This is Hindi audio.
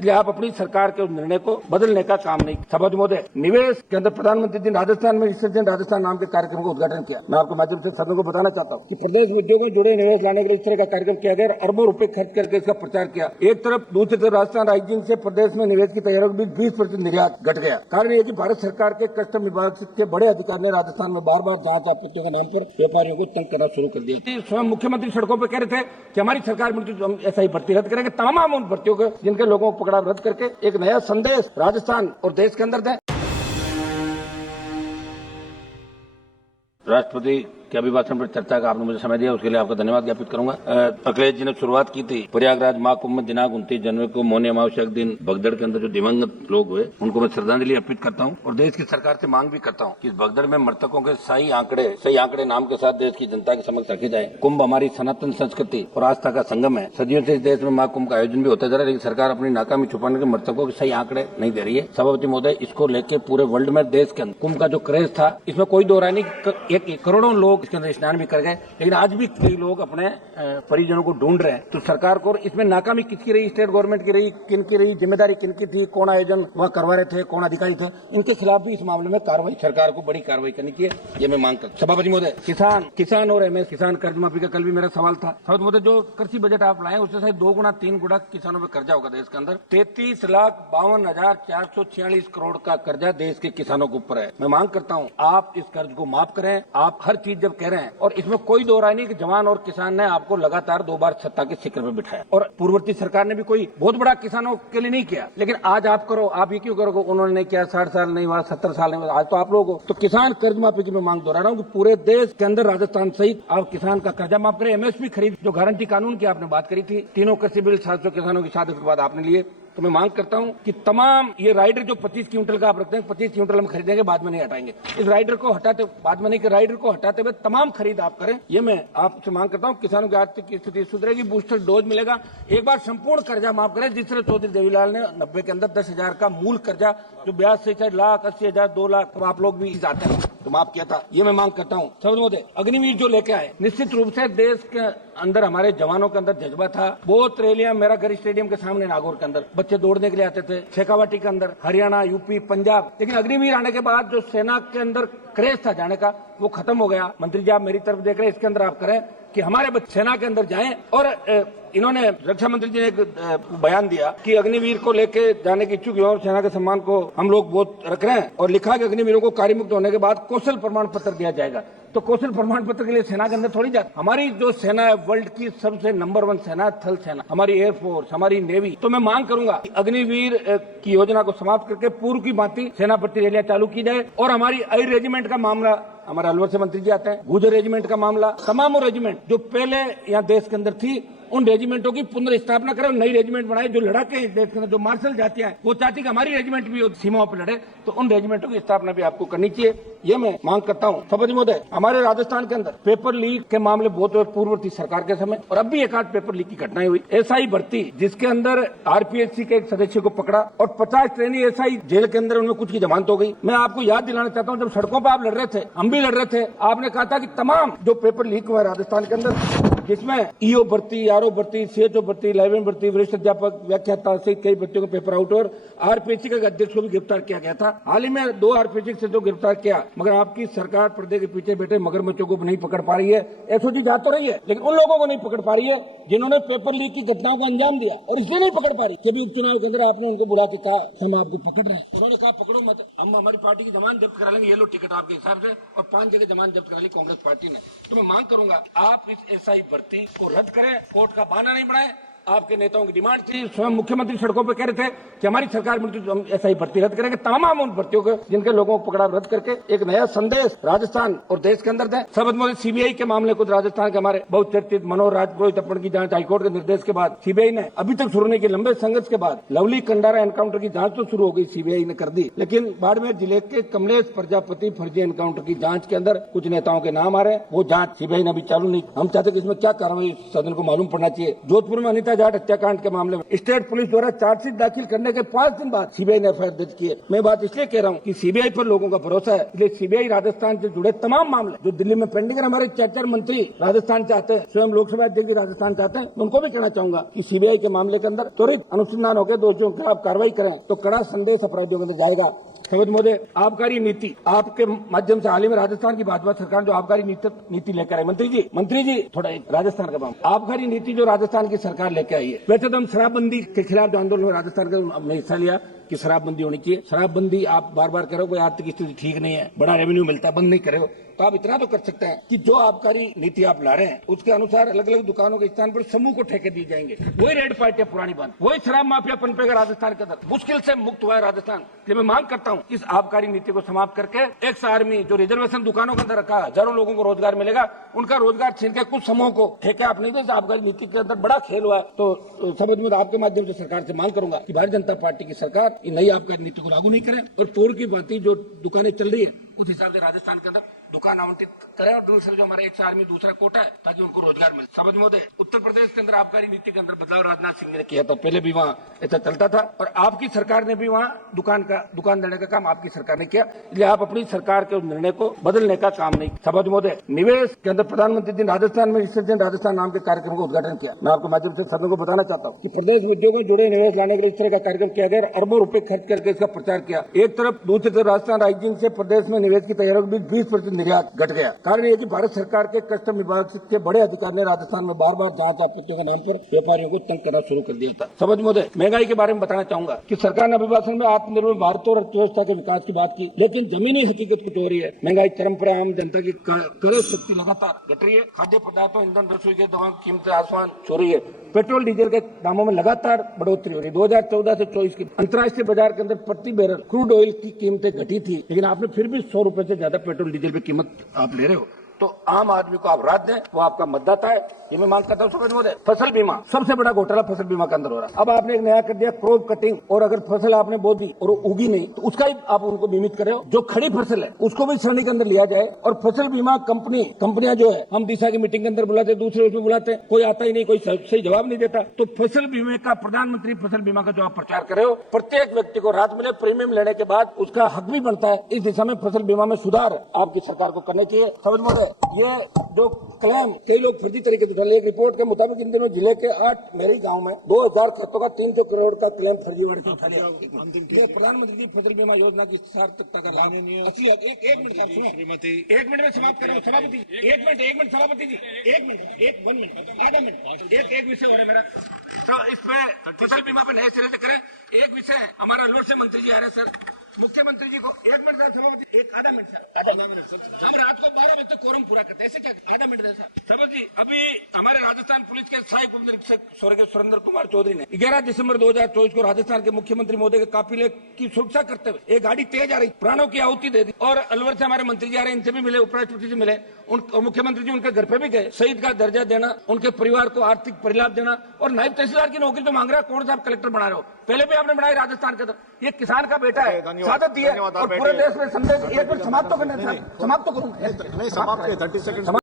इसलिए आप अपनी सरकार के निर्णय को बदलने का काम नहीं। सभापति महोदय, निवेश के अंदर प्रधानमंत्री जी राजस्थान में विसर्जन राजस्थान नाम के कार्यक्रम का उद्घाटन किया। मैं आपके माध्यम से सदन को बताना चाहता हूँ कि प्रदेश में उद्योगों में जुड़े निवेश लाने के लिए इस तरह का कार्यक्रम किया गया, अरबों रुपए खर्च करके इसका प्रचार किया। एक तरफ, दूसरी तरफ राजस्थान राज्य से प्रदेश में निवेश की तैयारियों के बीच 20% निर्यात घट गया। कारण ये कि भारत सरकार के कस्टम विभाग के बड़े अधिकारी ने राजस्थान में बार बार जांच आपत्तियों के नाम पर व्यापारियों को तंग करना शुरू कर दिया। स्वयं मुख्यमंत्री सड़कों पर कह रहे थे कि हमारी सरकार में ऐसा ही भर्ती रद्द करेंगे, तमाम उन भर्तियों को जिनके लोगों को पकड़ा रद्द करके एक नया संदेश राजस्थान और देश के अंदर दें। राष्ट्रपति के अभिभाषण पर चर्चा का आपने मुझे समय दिया, उसके लिए आपका धन्यवाद ज्ञापित करूंगा। अखिलेश जी ने शुरुआत की थी प्रयागराज महाकुंभ में दिनांक 29 जनवरी को मौनी अमावस्या के दिन भगदड़ के अंदर जो दिवंगत लोग हुए उनको मैं श्रद्धांजलि अर्पित करता हूं और देश की सरकार से मांग भी करता हूं कि इस भगदड़ में मृतकों के सही आंकड़े नाम के साथ देश की जनता के समक्ष रखे जाए। कुंभ हमारी सनातन संस्कृति और आस्था का संगम है। सदियों से इस देश में महाकुंभ का आयोजन भी होता जा रहा है, लेकिन सरकार अपनी नाकामी छुपाने के मृतकों के सही आंकड़े नहीं दे रही है। सभापति महोदय, इसको लेकर पूरे वर्ल्ड में देश के अंदर कुंभ का जो क्रेज था, इसमें कोई दो राय नहीं, एक करोड़ों लोग इसके अंदर स्नान भी कर गए, लेकिन आज भी कई लोग अपने परिजनों को ढूंढ रहे हैं। तो सरकार को इसमें नाकामी किसकी रही, स्टेट गवर्नमेंट की रही, किनकी रही, जिम्मेदारी किनकी थी, कौन आयोजन वहां करवा रहे थे, कौन अधिकारी थे, इनके खिलाफ भी इस मामले में कार्रवाई, सरकार को बड़ी कार्रवाई करनी चाहिए, ये मैं मांग करता हूं। सभापति महोदय, किसान और एमएस किसान कर्ज माफी का कल भी मेरा सवाल था। सभापति महोदय, जो कृषि बजट आप लाए उससे शायद 2 गुना 3 गुना किसानों पर कर्जा होगा देश के अंदर। 33,52,446 करोड़ का कर्जा देश के किसानों के ऊपर है। मैं मांग करता हूँ आप इस कर्ज को माफ करें। आप हर चीज जब कह रहे हैं, और इसमें कोई दो राय नहीं कि जवान और किसान ने आपको लगातार 2 बार सत्ता के शिखर पर बिठाया, और पूर्ववर्ती सरकार ने भी कोई बहुत बड़ा किसानों के लिए नहीं किया, लेकिन आज आप करो, आप ये क्यों करोगे? उन्होंने नहीं किया, 60 साल नहीं हुआ, 70 साल नहीं हुआ, आज तो आप लोग हो। तो किसान कर्ज माफी की मैं मांग दोहरा रहा हूँ कि पूरे देश के अंदर राजस्थान सहित आप किसान का कर्जा माफ करें। एमएसपी खरीद जो गारंटी कानून की आपने बात करी थी, तीनों कृषि बिल 700 किसानों की शहादत के बाद आपने लिए, तो मैं मांग करता हूं कि तमाम ये राइडर जो 25 क्विंटल का आप रखते हैं, 25 क्विंटल हम खरीदेंगे, बाद में नहीं हटाएंगे। इस राइडर को हटाते बाद में नहीं, राइडर को हटाते हुए तमाम खरीद आप करें, ये मैं आपसे मांग करता हूं। किसानों की आर्थिक स्थिति सुधरेगी, बूस्टर डोज मिलेगा, एक बार संपूर्ण कर्जा माफ करें, जिस तरह चौधरी देवीलाल ने 90 के अंदर 10,000 का मूल कर्जा जो ब्याज से 1,80,000 2 लाख, तो आप लोग भी जाते हैं तो माफ किया था, ये मैं मांग करता हूँ। सभापति महोदय, अग्निवीर जो लेके आए, निश्चित रूप से देश के अंदर हमारे जवानों के अंदर जज्बा था। बहुत रैलियां मेरा घर स्टेडियम के सामने नागौर के अंदर बच्चे दौड़ने के लिए आते थे, शेखावाटी के अंदर, हरियाणा, यूपी, पंजाब, लेकिन अग्निवीर आने के बाद जो सेना के अंदर क्रेज था जाने का, वो खत्म हो गया। मंत्री जी आप मेरी तरफ देख रहे हैं, इसके अंदर आप करें कि हमारे बच्चे सेना के अंदर जाएं। और इन्होंने रक्षा मंत्री जी ने एक बयान दिया कि अग्निवीर को लेके जाने की इच्छुक युवाओं और सेना के सम्मान को हम लोग बहुत रख रहे हैं, और लिखा कि अग्निवीरों को कार्यमुक्त होने के बाद कौशल प्रमाण पत्र दिया जाएगा। तो कौशल प्रमाण पत्र के लिए सेना के अंदर थोड़ी जाती। हमारी जो सेना है वर्ल्ड की सबसे नंबर 1 सेना, थल सेना, हमारी एयरफोर्स, हमारी नेवी। तो मैं मांग करूंगा कि अग्निवीर की योजना को समाप्त करके पूर्व की भांति सेना भर्ती रैलियां चालू की जाए। और हमारी आई रेजिमेंट का मामला, हमारे अलवर से मंत्री जी आते हैं, गुजर रेजिमेंट का मामला, तमाम रेजिमेंट जो पहले यहाँ देश के अंदर थी, उन रेजिमेंटों की पुनर्स्थापना करें, नई रेजिमेंट बनाए। जो लड़ाके देश के अंदर जो मार्शल जाती हैं, वो चाहती कि हमारी रेजिमेंट भी सीमाओं पर लड़े, तो उन रेजिमेंटों की स्थापना भी आपको करनी चाहिए, ये मैं मांग करता हूँ। सभापति महोदय, हमारे राजस्थान के अंदर पेपर लीक के मामले बहुत हुए पूर्ववर्ती सरकार के समय, और अब भी एक आध पेपर लीक की घटनाएं हुई। एसआई भर्ती जिसके अंदर आरपीएससी के एक सदस्य को पकड़ा और 50 ट्रेनी एसआई जेल के अंदर, उनमें कुछ की जमानत हो गई। मैं आपको याद दिलाना चाहता हूँ, जब सड़कों पर आप लड़ रहे थे, हम भी लड़ रहे थे, आपने कहा था कि तमाम जो पेपर लीक हुआ राजस्थान के अंदर, जिसमें ईओ भर्ती, आरओ भर्ती, सीएचओ भर्ती, लाइब्रेरी भर्ती, वरिष्ठ अध्यापक, व्याख्याता सहित कई भर्तियों को पेपर आउट, और आरपीएससी के अध्यक्ष को भी गिरफ्तार किया गया था। हाल ही में 2 आरपीएससी से जो गिरफ्तार किया, मगर आपकी सरकार पर्दे के पीछे बैठे मगरमच्छों को नहीं पकड़ पा रही है। एसओजी जा तो रही है, लेकिन उन लोगों को नहीं पकड़ पा रही है जिन्होंने पेपर लीक की घटनाओं को अंजाम दिया, और इसलिए नहीं पकड़ पा रही कि भी उपचुनाव के अंदर आपने उनको बुला के कहा हम आपको पकड़ रहे हैं, उन्होंने कहा पकड़ो मत, हम हमारी पार्टी की जमानत जब्त करा लेंगे, ये लो टिकट आपके हिसाब से, और 5 जगह जमानत जब्त करा ली कांग्रेस पार्टी ने। तो मैं मांग करूंगा आप इस एसआई भर्ती को रद्द करें, कोर्ट का बहाना नहीं बनाए। आपके नेताओं की डिमांड थी, स्वयं मुख्यमंत्री सड़कों पर कह रहे थे कि हमारी सरकार में हम ऐसा ही भर्ती रद्द करेंगे, तमाम उन भर्तियों को जिनके लोगों को पकड़ा रद्द करके एक नया संदेश राजस्थान और देश के अंदर दें। सभापति महोदय, सीबीआई के मामले को राजस्थान के हमारे बहुत चर्चित मनोहर राजपुरोहित अपहरण की जांच हाईकोर्ट के निर्देश के बाद सीबीआई ने अभी तक शुरू नहीं की। लंबे संघर्ष के बाद लवली कंडारा एनकाउंटर की जांच तो शुरू हो गई, सीबीआई ने कर दी, लेकिन बाड़मेर जिले के कमलेश प्रजापति फर्जी एनकाउंटर की जांच के अंदर कुछ नेताओं के नाम आ रहे हैं, वो जांच सीबीआई ने अभी चालू नहीं। हम चाहते कि इसमें क्या कार्रवाई सदन को मालूम पड़ना चाहिए। जोधपुर में अनिता जाट हत्याकांड के मामले में स्टेट पुलिस द्वारा चार्जशीट दाखिल करने के 5 दिन बाद सीबीआई ने एफआईआर दर्ज की है। मैं बात इसलिए कह रहा हूँ कि सीबीआई पर लोगों का भरोसा है, इसलिए सीबीआई राजस्थान से जुड़े तमाम मामले जो दिल्ली में पेंडिंग है, हमारे 4 मंत्री राजस्थान चाहते हैं, स्वयं लोकसभा अध्यक्ष भी राजस्थान चाहते हैं, उनको भी कहना चाहूंगा कि सीबीआई के मामले के अंदर त्वरित अनुसंधान होकर दोषियों के खिलाफ कार्रवाई करें तो कड़ा संदेश अपराधियों के अंदर जाएगा। समझ मोदी आबकारी नीति आपके माध्यम से हाल ही में राजस्थान की भाजपा सरकार जो आबकारी नीति लेकर आई, मंत्री जी थोड़ा राजस्थान का मामला, आबकारी नीति जो राजस्थान की सरकार लेकर आई है, वैसे तो हम शराबबंदी के खिलाफ जो आंदोलन में राजस्थान का हमने हिस्सा लिया कि शराबबंदी होनी चाहिए। शराबबंदी आप बार बार करो, कोई आर्थिक स्थिति ठीक नहीं है, बड़ा रेवेन्यू मिलता है, बंद नहीं करे हो, तो आप इतना तो कर सकते हैं कि जो आबकारी नीति आप ला रहे हैं उसके अनुसार अलग अलग दुकानों के स्थान पर समूह को ठेके दिए जाएंगे। वही रेड पार्टी पुरानी बंद, वही शराब माफिया पनपेगा राजस्थान के अंदर, मुश्किल से मुक्त हुआ है राजस्थान। इसलिए मैं मांग करता हूँ इस आबकारी नीति को समाप्त करके एक्स आर्मी जो रिजर्वेशन दुकानों के अंदर रखा है, हजारों लोगों को रोजगार मिलेगा, उनका रोजगार छीन के कुछ समूह को ठेके आप नहीं दे। आबकारी नीति के अंदर बड़ा खेल हुआ है, तो समझ में आपके माध्यम से सरकार से मांग करूंगा कि भारतीय जनता पार्टी की सरकार नई आबकारी नीति को लागू नहीं करें और पूर्व की बातें जो दुकानें चल रही है उस हिसाब से राजस्थान के अंदर दुकान आवंटित करें और दूसरे जो हमारे एक्स आर्मी दूसरा कोटा है ताकि उनको रोजगार मिले। समझ मोदे उत्तर प्रदेश के अंदर आबकारी नीति के अंदर बदलाव राजनाथ सिंह ने किया, तो पहले भी वहाँ ऐसा चलता था और आपकी सरकार ने भी वहाँ दुकान देने का काम आपकी सरकार ने किया, इसलिए आप अपनी सरकार के निर्णय को बदलने का काम नहीं। समझ मोदे निवेश के अंदर प्रधानमंत्री जी राजस्थान में रिसर्जेंट राजस्थान नाम के कार्यक्रम का उद्घाटन किया। मैं आपके माध्यम से सदन को बताना चाहता हूँ कि प्रदेश में उद्योगों में जुड़े निवेश लाने के लिए इस तरह का कार्यक्रम किया गया, अरबों रुपए खर्च करके इसका प्रचार किया। एक तरफ, दूसरी तरफ राजस्थान राइजिंग से प्रदेश में निवेश की तैयारियों के बीच 20% निर्यात घट गया। कारण ये कि भारत सरकार के कस्टम विभाग के बड़े अधिकारी ने राजस्थान में बार बार जांच आपत्तियों के नाम पर व्यापारियों को तंग करना शुरू कर दिया था। समझ मोदे महंगाई के बारे में बताना चाहूंगा कि सरकार ने अभिभाषण में आत्मनिर्भर भारत और अर्थव्यवस्था के विकास की बात की, लेकिन जमीनी हकीकत कुछ हो रही है। महंगाई चरम पर, आम जनता की क्रय शक्ति लगातार घट रही है, खाद्य पदार्थों, ईंधन, रसोई के दवा की कीमतें आसमान छू रही है, पेट्रोल डीजल के दामों में लगातार बढ़ोतरी हो रही है। 2014 से 24 की अंतर्राष्ट्रीय बाजार के अंदर प्रति बैरल क्रूड ऑयल की कीमतें घटी थी, लेकिन आपने फिर भी 100 रुपए से ज्यादा पेट्रोल डीजल की कीमत आप ले रहे हो, तो आम आदमी को आप राहत दें, वो आपका मतदाता है, ये मैं मांग करता हूँ। समझ मोदे फसल बीमा सबसे बड़ा घोटाला फसल बीमा के अंदर हो रहा है। अब आपने एक नया कर दिया क्रॉप कटिंग, और अगर फसल आपने बो दी और उगी नहीं तो उसका ही आप उनको बीमित कर रहे हो। जो खड़ी फसल है उसको भी श्रेणी के अंदर लिया जाए, और फसल बीमा कंपनियां जो है, हम दिशा की मीटिंग के अंदर बुलाते, दूसरे उसमें बुलाते, कोई आता ही नहीं, कोई सही जवाब नहीं देता। तो फसल बीमा का, प्रधानमंत्री फसल बीमा का जो आप प्रचार कर रहे हो, प्रत्येक व्यक्ति को राहत मिले, प्रीमियम लेने के बाद उसका हक भी बनता है। इस दिशा में फसल बीमा में सुधार आपकी सरकार को करने चाहिए। समझ मोदे ये जो क्लेम कई लोग फर्जी तरीके से उठा, एक रिपोर्ट के मुताबिक इन दिनों जिले के 8 मेरी गांव में 2000 खेतों का 300 करोड़ का क्लेम फर्जीवाड़े से उठा लिया। ये प्रधानमंत्री की फसल बीमा योजना की सार्थकता का लाभ नहीं है। एक मिनट में समाप्त करें सभापति, एक मिनट सभापति जी, एक मिनट आधा मिनट, एक विषय हो रहा है मेरा, तो इस पे फसल बीमा पे नए सिरे से करें। एक विषय है, हमारा अलवर से मंत्री जी आ रहे हैं सर, मुख्यमंत्री जी को 1 मिनट सभापति, एक आधा मिनट सर, हम रात को 12 बजे तक कोरम पूरा करते हैं, ऐसे क्या आधा मिनट है सभापति जी। अभी हमारे राजस्थान पुलिस के सहायक उप निरीक्षक स्वर्गीय सुरेंद्र कुमार चौधरी ने 11 दिसंबर 2024 को राजस्थान के मुख्यमंत्री महोदय के काफिले की सुरक्षा करते हुए एक गाड़ी तेज आ रही, प्राणों की आहुति दे दी, और अलवर से हमारे मंत्री जी आ रहे हैं, इनसे भी मिले, उपराष्ट्रपति से मिले, मुख्यमंत्री जी उनके घर पे भी गए, शहीद का दर्जा देना, उनके परिवार को आर्थिक परिलाभ देना, और नायब तहसीलदार की नौकरी तो मांग रहा है, कौन सा आप कलेक्टर बना रहे हो, पहले भी आपने बनाई राजस्थान के अंदर। ये किसान का बेटा है, सादत दी है, और पूरे देश में संदेश। एक मिनट समाप्त तो करना, समाप्त तो करूंगा, नहीं, समाप्त 30 सेकंड